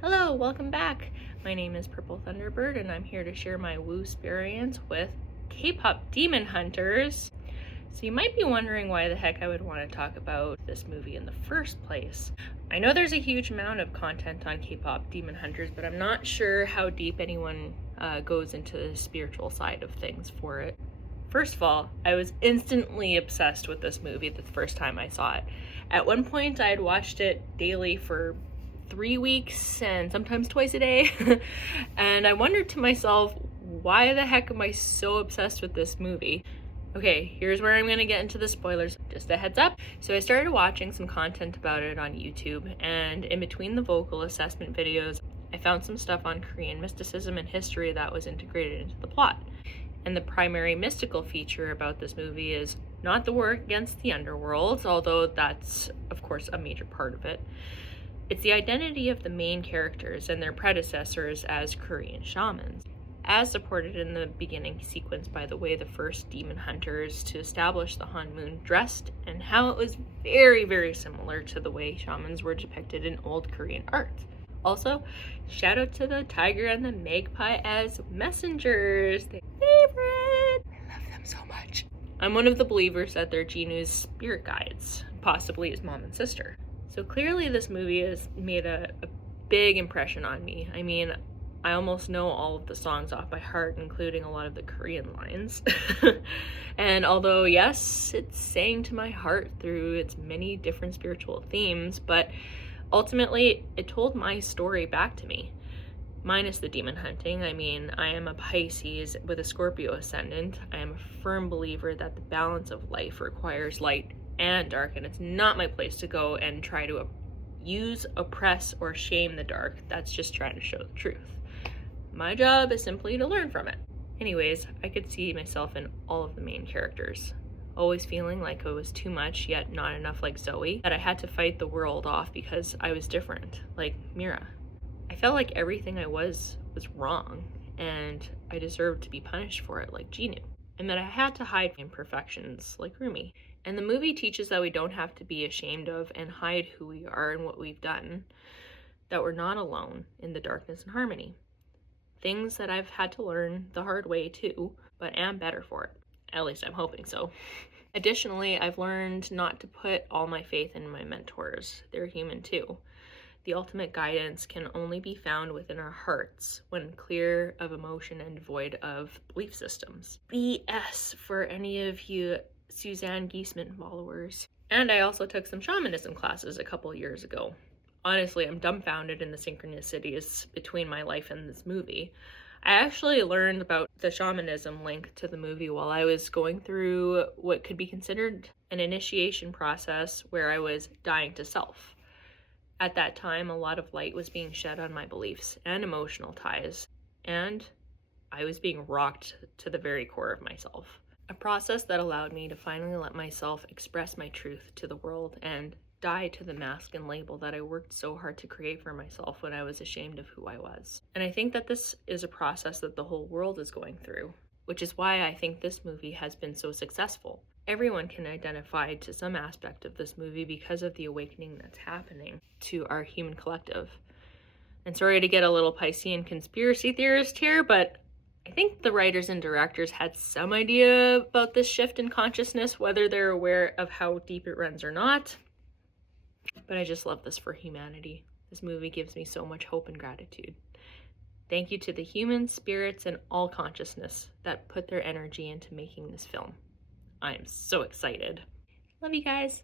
Hello, welcome back. My name is Purple Thunderbird and I'm here to share my Woosperience with K-pop demon hunters. So you might be wondering why the heck I would want to talk about this movie in the first place. I know there's a huge amount of content on K-pop demon hunters, but I'm not sure how deep anyone goes into the spiritual side of things for it. First of all, I was instantly obsessed with this movie the first time I saw it. At one point, I had watched it daily for 3 weeks and sometimes twice a day. And I wondered to myself, why the heck am I so obsessed with this movie? Okay, here's where I'm going to get into the spoilers. Just a heads up. So I started watching some content about it on YouTube, and in between the vocal assessment videos, I found some stuff on Korean mysticism and history that was integrated into the plot. And the primary mystical feature about this movie is not the war against the underworld, although that's, of course, a major part of it. It's the identity of the main characters and their predecessors as Korean shamans, as supported in the beginning sequence by the way the first demon hunters to establish the Hanmun dressed, and how it was very, very similar to the way shamans were depicted in old Korean art. Also, shout out to the tiger and the magpie as messengers. They're favorite. I love them so much. I'm one of the believers that they're Jinu's spirit guides, possibly his mom and sister. So clearly this movie has made a big impression on me. I mean, I almost know all of the songs off by heart, including a lot of the Korean lines. And although, yes, it's sang to my heart through its many different spiritual themes, but ultimately, it told my story back to me. Minus the demon hunting. I mean, I am a Pisces with a Scorpio ascendant. I am a firm believer that the balance of life requires light and dark, and it's not my place to go and try to use, oppress, or shame the dark. That's just trying to show the truth. My job is simply to learn from it. Anyways, I could see myself in all of the main characters. Always feeling like I was too much, yet not enough like Zoe, that I had to fight the world off because I was different, like Mira. I felt like everything I was wrong, and I deserved to be punished for it, like Jinu. And that I had to hide imperfections, like Rumi. And the movie teaches that we don't have to be ashamed of and hide who we are and what we've done, that we're not alone in the darkness and harmony. Things that I've had to learn the hard way too, but am better for it. At least I'm hoping so. Additionally, I've learned not to put all my faith in my mentors. They're human too. The ultimate guidance can only be found within our hearts when clear of emotion and devoid of belief systems. BS for any of you Suzanne Giesemann followers. And I also took some shamanism classes a couple years ago. Honestly, I'm dumbfounded in the synchronicities between my life and this movie. I actually learned about the shamanism link to the movie while I was going through what could be considered an initiation process where I was dying to self. At that time, a lot of light was being shed on my beliefs and emotional ties, and I was being rocked to the very core of myself. A process that allowed me to finally let myself express my truth to the world and die to the mask and label that I worked so hard to create for myself when I was ashamed of who I was. And I think that this is a process that the whole world is going through, which is why I think this movie has been so successful. Everyone can identify to some aspect of this movie because of the awakening that's happening to our human collective. And sorry to get a little Piscean conspiracy theorist here, but I think the writers and directors had some idea about this shift in consciousness, whether they're aware of how deep it runs or not. But I just love this for humanity. This movie gives me so much hope and gratitude. Thank you to the humans, spirits, and all consciousness that put their energy into making this film. I am so excited. Love you guys.